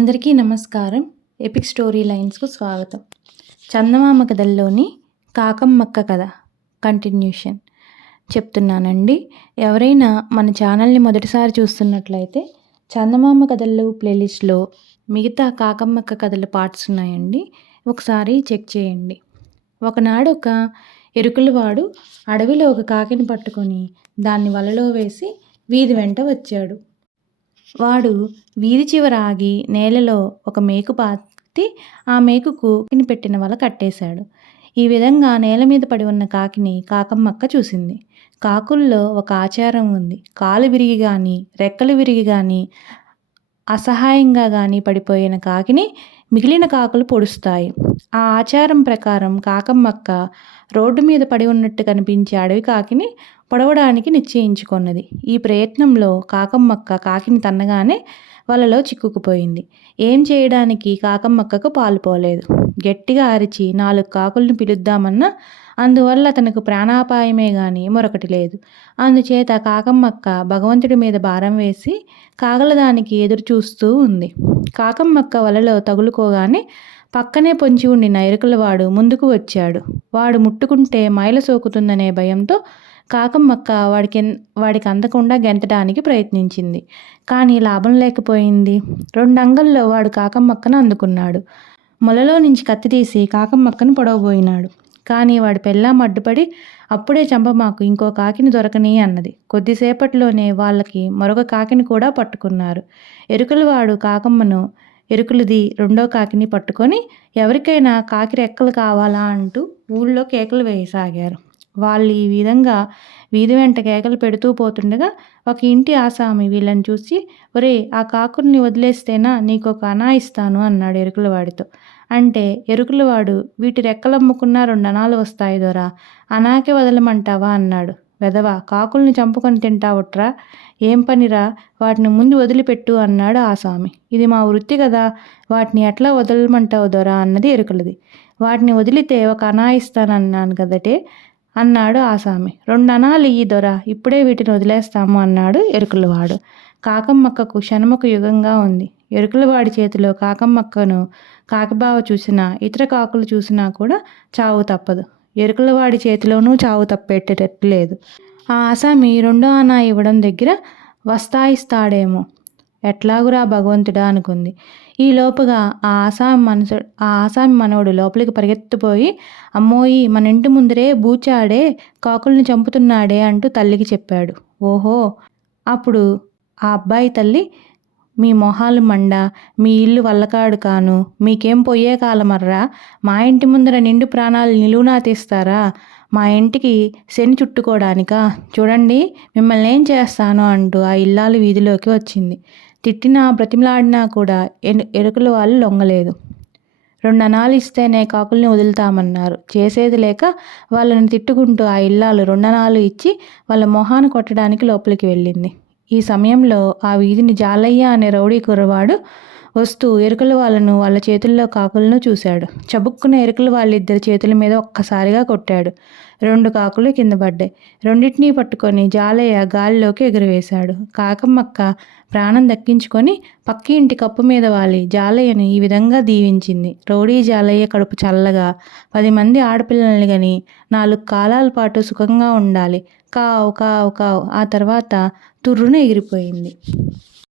అందరికీ నమస్కారం. Epic story లైన్స్కు స్వాగతం. చందమామ కథల్లోని కాకమ్మక్క కథ కంటిన్యూషన్ చెప్తున్నానండి. ఎవరైనా మన ఛానల్ని మొదటిసారి చూస్తున్నట్లయితే చందమామ కథలు ప్లేలిస్ట్లో మిగతా కాకమ్మక్క కథల పార్ట్స్ ఉన్నాయండి. ఒకసారి చెక్ చేయండి. ఒకనాడు ఒక ఎరుకులవాడు అడవిలో ఒక కాకిని పట్టుకొని దాన్ని వలలో వేసి వీధి వెంట వచ్చాడు. వాడు వీధి చివర ఆగి నేలలో ఒక మేకు పాతి ఆ మేకుకు కాకిని పెట్టిన వల కట్టేశాడు. ఈ విధంగా నేల మీద పడి ఉన్న కాకిని కాకమ్మక్క చూసింది. కాకుల్లో ఒక ఆచారం ఉంది. కాలు విరిగి కానీ రెక్కలు విరిగి కానీ అసహాయంగా కానీ పడిపోయిన కాకిని మిగిలిన కాకులు పొడుస్తాయి. ఆ ఆచారం ప్రకారం కాకమ్మక్క రోడ్డు మీద పడి ఉన్నట్టు కనిపించే అడవి కాకిని పొడవడానికి నిశ్చయించుకున్నది. ఈ ప్రయత్నంలో కాకమ్మక్క కాకిని తన్నగానే వలలో చిక్కుకుపోయింది. ఏం చేయడానికి కాకమ్మక్కకు పాలుపోలేదు గట్టిగా అరిచి నాలుగు కాకులను పిలుద్దామన్నా అందువల్ల తనకు ప్రాణాపాయమే గాని మరొకటి లేదు. అందుచేత కాకమ్మక్క భగవంతుడి మీద భారం వేసి కాగలదానికి ఎదురు చూస్తూ ఉంది. కాకమ్మక్క వలలో తగులుకోగానే పక్కనే పొంచి ఉండిన ఎరుకలవాడు ముందుకు వచ్చాడు. వాడు ముట్టుకుంటే మైల సోకుతుందనే భయంతో కాకమ్మక్క వాడికి వాడికి అందకుండా గెంతడానికి ప్రయత్నించింది. కానీ లాభం లేకపోయింది. రెండు అంగల్లో వాడు కాకమ్మక్కను అందుకున్నాడు. మొలలో నుంచి కత్తి తీసి కాకమ్మక్కను పొడవబోయినాడు. కానీ వాడి పెళ్ళాం అడ్డుపడి అప్పుడే చంపమాకు ఇంకో కాకిని దొరకని అన్నది. కొద్దిసేపట్లోనే వాళ్ళకి మరొక కాకిని కూడా పట్టుకున్నారు. ఎరుకలు వాడు కాకమ్మను ఎరుకులది రెండో కాకిని పట్టుకొని ఎవరికైనా కాకి రెక్కలు కావాలా అంటూ ఊళ్ళో కేకలు వేయసాగారు. వాళ్ళు ఈ విధంగా వీధి వెంట కేకలు పెడుతూ పోతుండగా ఒక ఇంటి ఆసామి వీళ్ళని చూసి ఒరే ఆ కాకుల్ని వదిలేస్తేనా నీకొక అనా ఇస్తాను అన్నాడు ఎరుకులవాడితో. అంటే ఎరుకులవాడు వీటి రెక్కలమ్ముకున్నా రెండు అనాలు వస్తాయి దొరా అనాకే వదలమంటావా అన్నాడు. వెదవా కాకుల్ని చంపుకొని తింటావుట్రా? ఏం పనిరా? వాటిని ముందు వదిలిపెట్టు అన్నాడు ఆ స్వామి ఇది మా వృత్తి కదా వాటిని ఎట్లా వదలమంటావు దొరా అన్నది ఎరుకలది. వాటిని వదిలితే ఒక అనా ఇస్తానన్నాను కదటే అన్నాడు ఆసామి. రెండు అనాలు ఈ దొర ఇప్పుడే వీటిని వదిలేస్తాము అన్నాడు ఎరుకులవాడు. కాకమ్మక్కకు క్షణముకు యుగంగా ఉంది. ఎరుకులవాడి చేతిలో కాకమ్మక్కను కాకిబావ చూసినా ఇతర కాకులు చూసినా కూడా చావు తప్పదు. ఎరుకులవాడి చేతిలోనూ చావు తప్పేటట్టు లేదు ఆ ఆసామి రెండో అనా ఇవ్వడం దగ్గర వస్తాయిస్తాడేమో. ఎట్లాగురా భగవంతుడా అనుకుంది. ఈ లోపుగా ఆ ఆసామి మనసు ఆ ఆసామి మనవడు లోపలికి పరిగెత్తిపోయి అమ్మోయి మన ఇంటి ముందరే బూచాడే కాకుల్ని చంపుతున్నాడే అంటూ తల్లికి చెప్పాడు. ఓహో! అప్పుడు ఆ అబ్బాయి తల్లి మీ మొహాలు మండ మీ ఇల్లు వల్లకాడు కాను మీకేం పొయ్యే కాలమర్రా? మా ఇంటి ముందర నిండు ప్రాణాలు నిలువునా తీస్తారా? మా ఇంటికి శని చుట్టుకోవడానికా చూడండి మిమ్మల్ని ఏం చేస్తాను అంటూ ఆ ఇల్లాలు వీధిలోకి వచ్చింది. తిట్టినా బ్రతిమలాడినా కూడా ఎరుకల వాళ్ళు లొంగలేదు. రెండు అనాలు ఇస్తేనే కాకుల్ని వదులుతామన్నారు. చేసేది లేక వాళ్ళని తిట్టుకుంటూ ఆ ఇల్లాలు రెండనాలు ఇచ్చి వాళ్ళ మొహాన్ని కొట్టడానికి లోపలికి వెళ్ళింది. ఈ సమయంలో ఆ వీధిని జాలయ్య అనే రౌడీ కుర్రవాడు వస్తూ ఎరుకల వాళ్ళను వాళ్ళ చేతుల్లో కాకులను చూశాడు. చబుక్కున ఎరుకల వాళ్ళిద్దరి చేతుల మీద ఒక్కసారిగా కొట్టాడు. రెండు కాకులు కింద పడ్డాయి. రెండింటినీ పట్టుకొని జాలయ్య గాలిలోకి ఎగురవేశాడు. కాకమ్మక్క ప్రాణం దక్కించుకొని పక్కి ఇంటి కప్పు మీద వాలి. జాలయ్యను ఈ విధంగా దీవించింది. రౌడీ జాలయ్య కడుపు చల్లగా పది మంది ఆడపిల్లల్ని గని నాలుగు కాలాల పాటు సుఖంగా ఉండాలి. కావు కావు కావు. ఆ తర్వాత తుర్రున ఎగిరిపోయింది.